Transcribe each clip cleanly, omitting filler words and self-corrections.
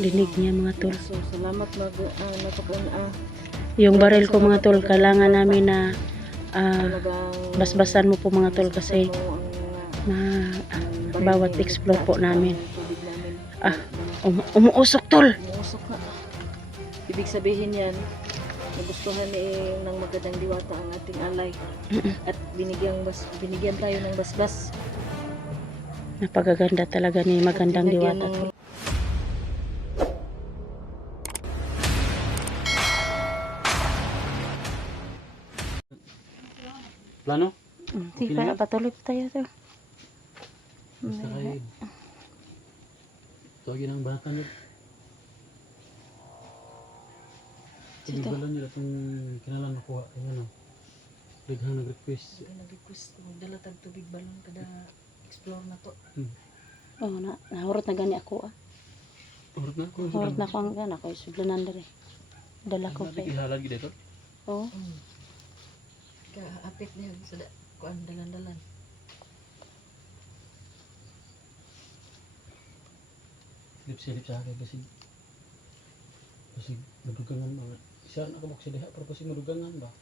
Dinig niya mga tol. So, salamat Yung baril ko mga tol, kailangan namin na talagang basbasan mo po mga tol kasi bawat explore po namin. Umuusok tol. Umuusok na. Ibig sabihin yan, nagustuhan ng magandang diwata ang ating alay. At binigyan tayo ng basbas. Napakaganda talaga ni magandang diwata tol. Plano? Sige, patuloy pa tayo tol. Basta kayo. Tawagin ang bata nyo. Tubig balon nyo itong kinalang nakuha. Ayan o. Lighang nag-request. Nag-request magdala tag tubig balon kada explore na to. Oh, nahurot na gani ako Urot na ako. Hurot na ko ang gana ko sudlanan dere. Dala ko Hindi kay. ihalag dito. Oh. Kaapit niya sa kuan dalan-dalan. Silip sa akin kasi madugangan ba. Isa na ako magsiliha pero kasi madugangan ba.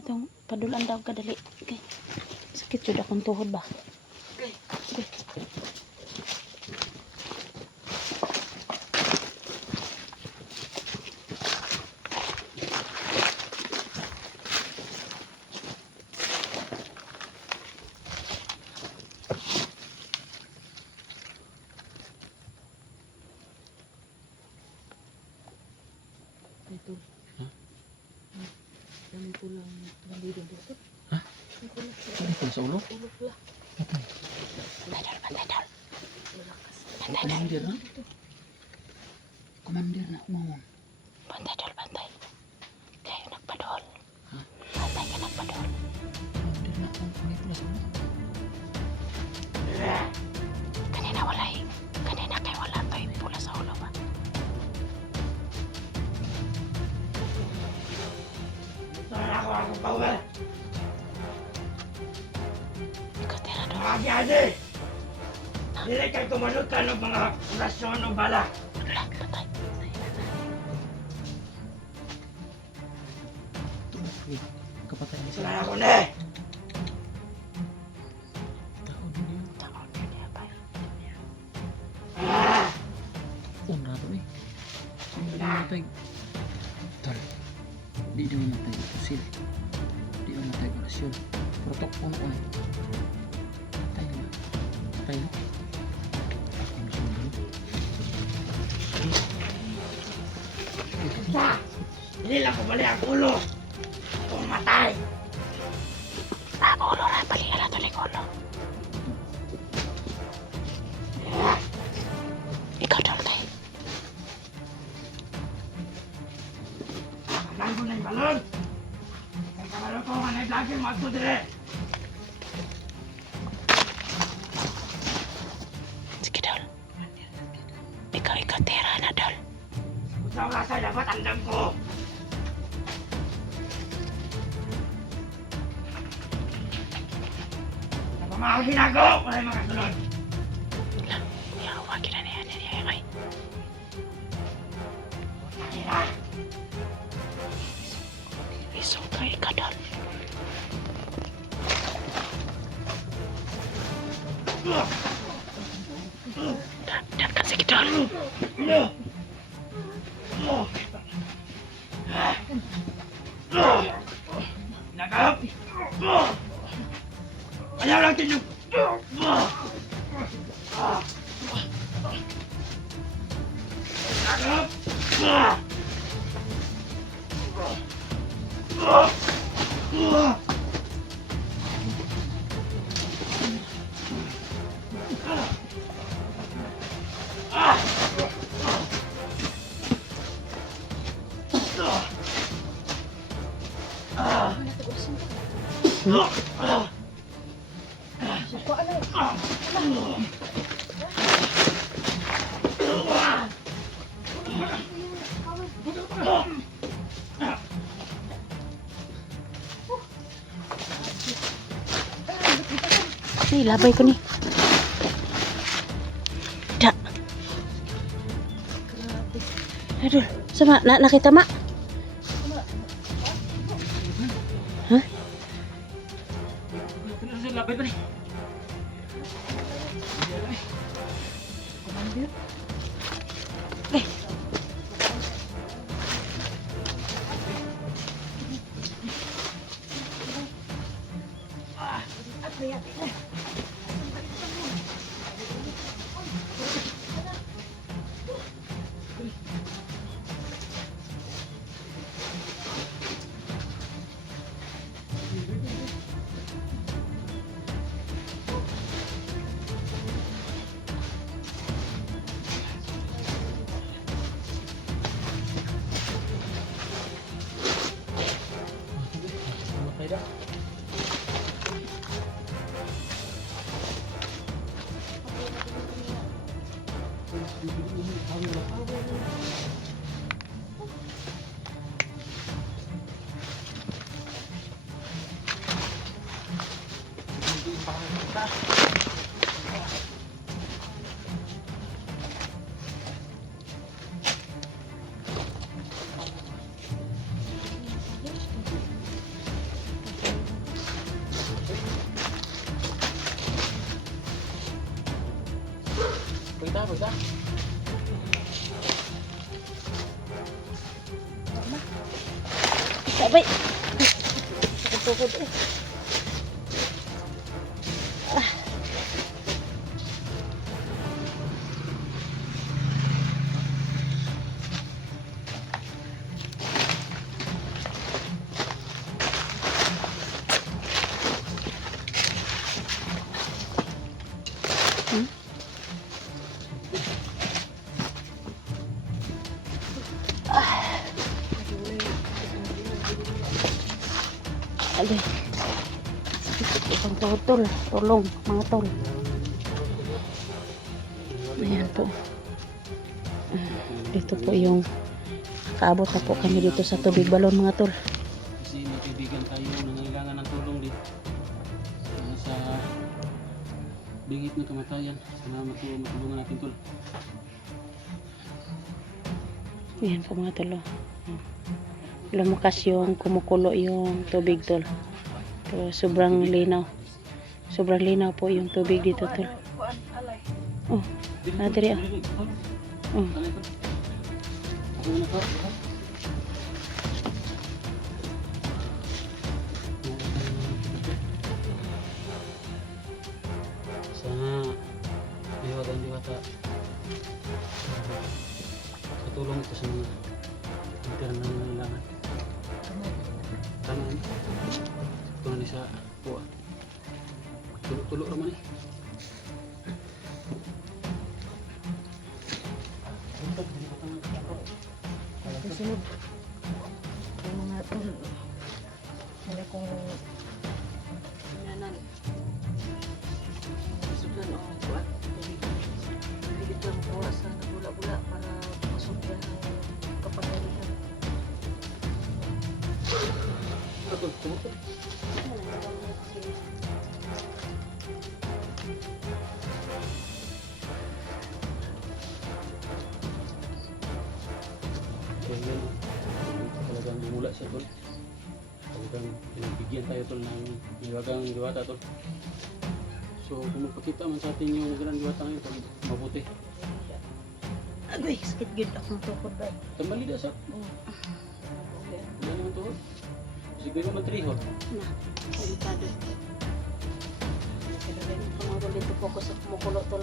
Tong padulan daw ka dali. Okay. Sakit jud akong tuhod ba. Okay. Ito. Ha? Dami ko lang nandito dito. Ha? May kulak sa Ano ko sa ulo? ulo pala. Patay dal. Malakas. Commander na? Commander na umawon. Bantay dal. Kayo nagpadol. Ha? Bantay ka nagpadol. Commander na ako. May pula sa ulo. Kanina kay wala pa yung pula sa ulo ba. Ako power. Ikaw tira doon. Agi-agi. Dili kay tumanutan ng mga rasyon o bala. Wala, patay. Kapatay niya Sila sa ako na. Tako din yun. Takot niya pa. Unra to eh. Sino na matay? Tol. Di na matay. Pusil. Di na matay orasyon. Protok po na ko eh. Patay na. Patay na. Ang sundo. Dili lang ko bali ang ulo. Kung matay. Ulo ra pali ala to ni ulo. Ikaw dol tay. Kanan ko na yung balon. Kay kabalon ko nga na-vlogger mo dire. Sige dol. Ikaw tira na dol. Sa wala sa dapat andam ko. Napamahal ginago. Wala yung makasunod. Yawa kita niya kay. Tira. Isok ka ikaw dol. Dan ka sige dol. Nagap! Ayaw lang tinyo! Nagap! Ni labay ko ni. Aduh, sama nakita ma. Hah? Lapit pa ni. Berita. Sabay. Tukod eh. Aduh. Isang tol. Tolong, mga tol. Ayan po. Dito po yung kaabot na po kami dito sa tubig balon, mga tol. Kasi may kaibigan tayo na nangailangan ng tulong dito. Sa bingit ng kamatayan. Sana matulungan natin tol. Ayan po, mga tol. Lumakas yung kumukulo yung tubig, tol. So, sobrang linaw. Sobrang linaw po yung tubig dito, tol. Oh, nadiri ah. Oh. Sana diwata katulong ito sa mga magkaroon ng nangailangan. Tama ni. Ito na ni sa kuha. Tulok naman eh. Kasunod. Yung mga tol. Wala kong nanan. Sudan o kuat. Pilit lang kuha sa nagula-gula para masukyan ang kapangyarihan. Tumutol. Kaya yan, talagang bumula siya tol. Talagang pinagbigyan tayo tol ng niwagang diwata tol. So kung magpakita man sa atin yung niwagang diwata ngayon tol, mabuti. Agoy, sakit gid akong tukod ba. Tambali da sa. Wala naman tuhod. Siguro naman trihod. Na, delikado. Pangawal dito po ko sa kumukulo, tol.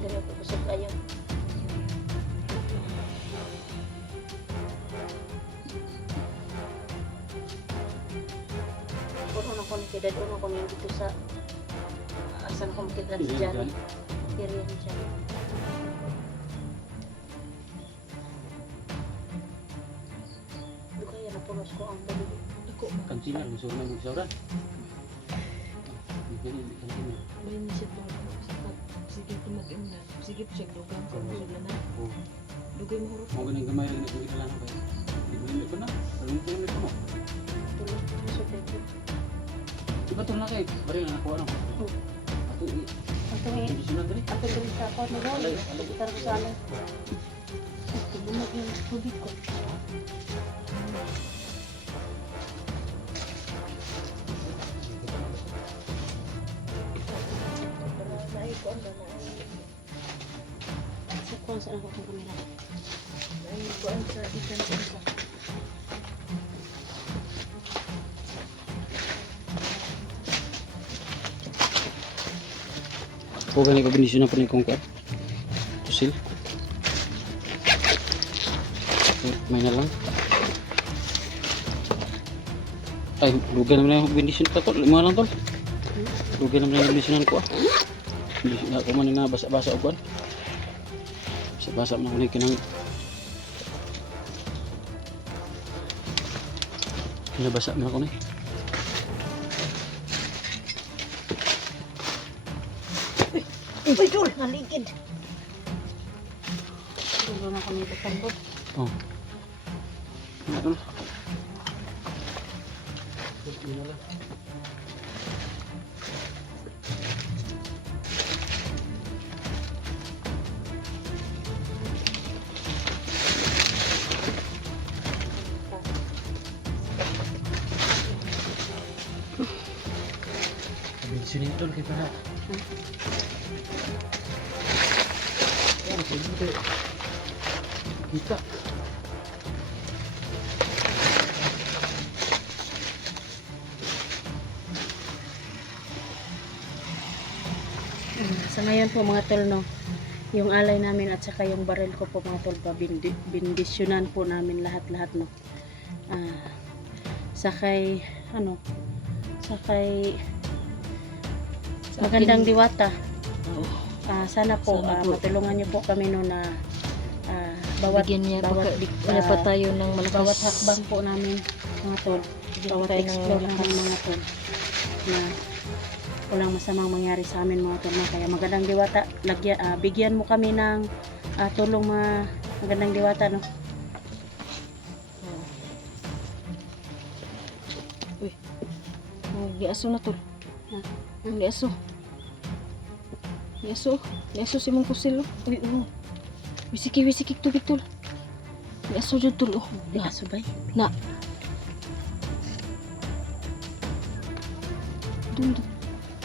Dali po ko sa ayaw. Puro na ko nakidad, uno ko ngayon dito sa asan ko makidad sa dyan. Area ni dyan. Doon kaya napunos ko ang balik. Ako. Kantina, gusto na magsauran. Hindi kantina. May nisip mo ako. Sige tumagin na. Sige po siya dugang ko. Wala na. Oo. Dugay mo hurot. Mau ganing gamay lang ito lang ba? Hindi ko na. Pero hindi ko na mo. Tulog. Gusto ko. Di ba ito na kayo? Bari na nakuha no? Oo. Ato Ito eh. Ako din sa ako. Itar ko sa alay. Bumag yung tubig ko. Sa kuwan saan ako kung kamera. Ay, buwan sa ikan sa isa. Ako ganun ko bindisyon na po ni kong kuwan. Tusil. May na lang. Ay, lugay naman yung bindisyon pa tol. Lima lang tol. Lugay naman yung bindisyonan ko ah. Hindi ako man na basa-basa o kuwan. Basa-basa man ako na kinang. Kinabasa man ako na. Uy, Jul, maligid. Tulong ako nito tambot. Oh. Ano tol? Yun na lang. Bindisyon nito tol kay para. Yan, sige. Kita. Sa ngayon po mga tol, no, yung alay namin at saka yung baril ko po mga tol, bindisyonan po namin lahat-lahat, no. Sakay magandang diwata. Sana po Sana po. matulungan niyo po kami no na bawat Bigyan niya bawat wala pa tayo ng malakas. bawat hakbang po namin mga tol, bawat tayo ng explore lakas. namin mga tol na walang masamang mangyari sa amin mga tol, no? Kaya magandang diwata, bigyan mo kami ng tulong magandang diwata, no. Uy. Oh, giaso na tol. Ha? Giaso. Giaso si mong kusil. Uy, oh. Wisiki tubig tol. Giaso jud tol. Oh. Di asubay. Na. Dun.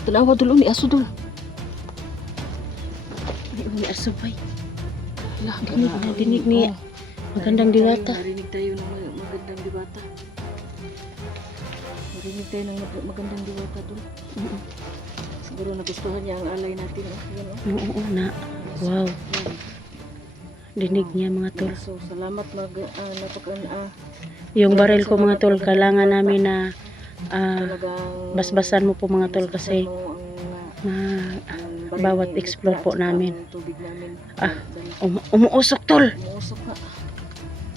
Tanawa dul ni aso dul. Di asubay. Lah, Dinig ni magandang diwata. Marinig tayo ng magandang diwata. Marinig tayo ng magandang diwata dul. Siguro nagustuhan niya ang alay natin. Yan, oh. Oo na. Wow. Yan. Dinig niya mga tol. So, salamat Yung baril ko mga tol, kailangan namin na talagang basbasan mo po mga tol kasi ang baril bawat ni explore Elektra po at saka namin. ang tubig namin. Ah. Dahil Umuusok tol. umuusok na.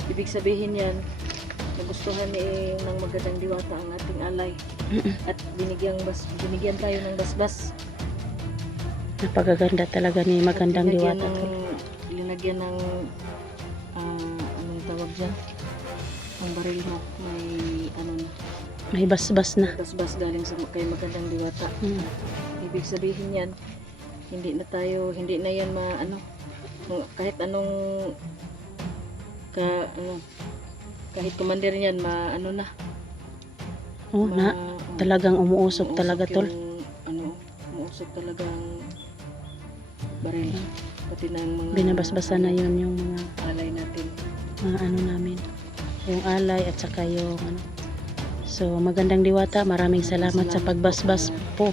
Ibig sabihin yan, nagustuhan ng magandang diwata ang ating alay. At binigyan tayo ng basbas. Napakaganda talaga ni magandang At diwata tol. linagyan ng anong tawag dyan? Ang baril mo may ano na, May basbas na. basbas galing sa kay magandang diwata. Ibig sabihin yan, hindi na yan kahit anong kahit commander niyan Oh na. Talagang umuusok talaga tol. Umuusok talagang baril. Pati na ang mga Binabasbasan na yun yung mga alay natin. ano namin. Yung alay at saka yung So magandang diwata, maraming salamat sa pagbasbas po.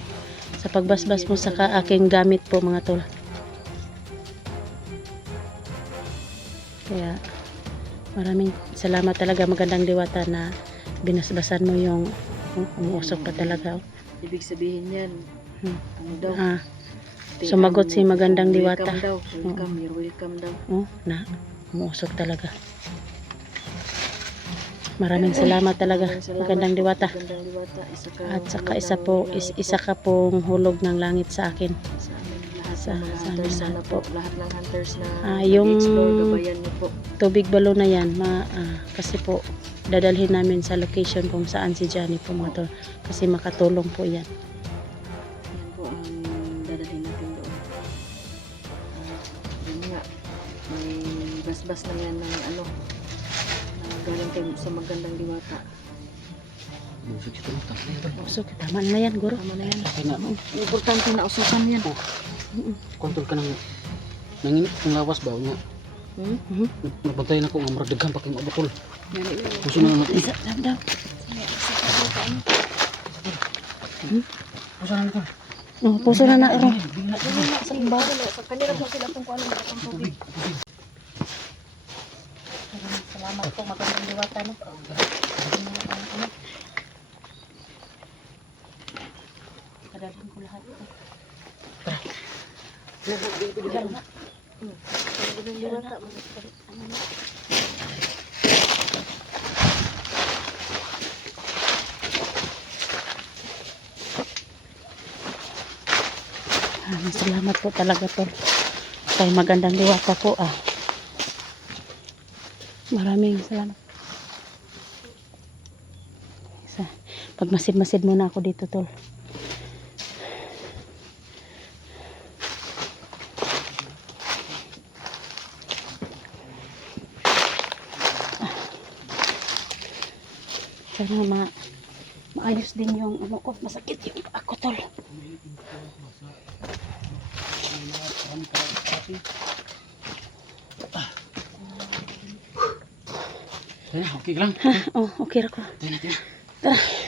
Sa pagbasbas mo sa aking gamit po mga tol. Kaya maraming salamat talaga magandang diwata na binasbasan mo yung umuusok pa talaga. Ibig sabihin yan, ano daw? Sumagot si magandang diwata. Welcome daw. You're welcome daw. Na umuusok talaga. Maraming salamat talaga magandang diwata. Magandang diwata. At saka isa ka pong hulog ng langit sa akin. Sa amin lahat ng mga hunters, sana po. Lahat ng hunters na Yung nag-explore, gabayan niyo po. Tubig balo na yan kasi po dadalhin namin sa location kung saan si Johnny po mga tol, kasi makatulong po yan. Yan po ang dadalhin natin doon. may basbas na yan ng ano, na galing kayo sa magandang diwata. Busog ito. Tama na ito. So, tama na yan, guro. Tama na yan. Okay na. Importante na usapan yan. Kontrol ka ng nanginit kung lawas ba niya. Mhm. Nabantayan ako nga marag daghang pa kay mabukol. Yan, yan. Puso na natin. Isa, daw. Puso na natin. Oh, puso na na, ro. Sa imbaro na, sa kanila po sila kung ano ba ang tubig. Salamat po, magandang diwata, no? Kadalhin ko lahat ito. Magandang diwata. Salamat po talaga po. Kay magandang diwata po, ah. Maraming salamat. Pagmasid-masid muna ako dito, tol. Sana maayos din yung ano ko. Masakit yung ako, tol. Kaya, okay lang. Oh, okay ra ko. Tayo natin. Tara.